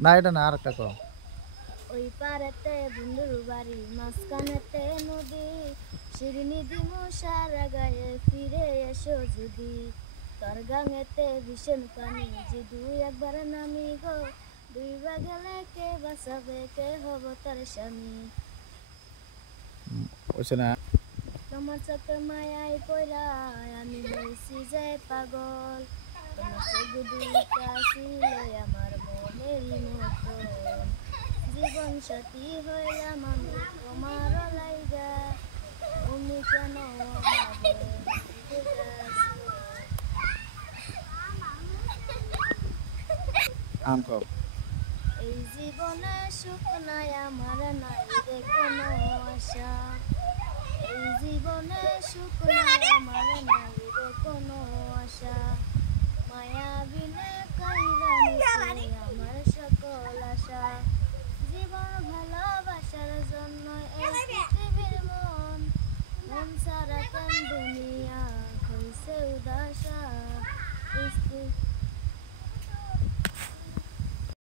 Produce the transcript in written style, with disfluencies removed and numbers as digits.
না এটা না আরেকটা কও। ওই পারেতে বন্ধুর বাড়ি মাঝখানেতে নদী শিরিনি দিমু সারা গায়ে ফিরে এসো যদি তোর গাঙেতে ভীষণ পানি যে দুই একবার নামি গো দুইবার গেলে কে বাঁচাবে কে হব তার স্বামী ওইছে না তোমার চোখে মায়াই পড়া আমি হয়েছি যে পাগল তোমার চোখ দুইটা ছিল আমার মনেরই মতন জীবন সাথী হইলাম আমি তোমার লাইগা তুমি কেন আমারে ভুলে গেছো? আম কও। এই জীবনে সুখ নাই আমার নাই রে কোনো আশা এই জীবনে সুখ নাই আমার নাই রে কোনো আশা মায়া বিনে কাইরা নিছে আমার সকল আশা জীবন ভালোবাসার জন্য এই পৃথিবীর মন মন সারা কেন দুনিয়া হইছে উদাসা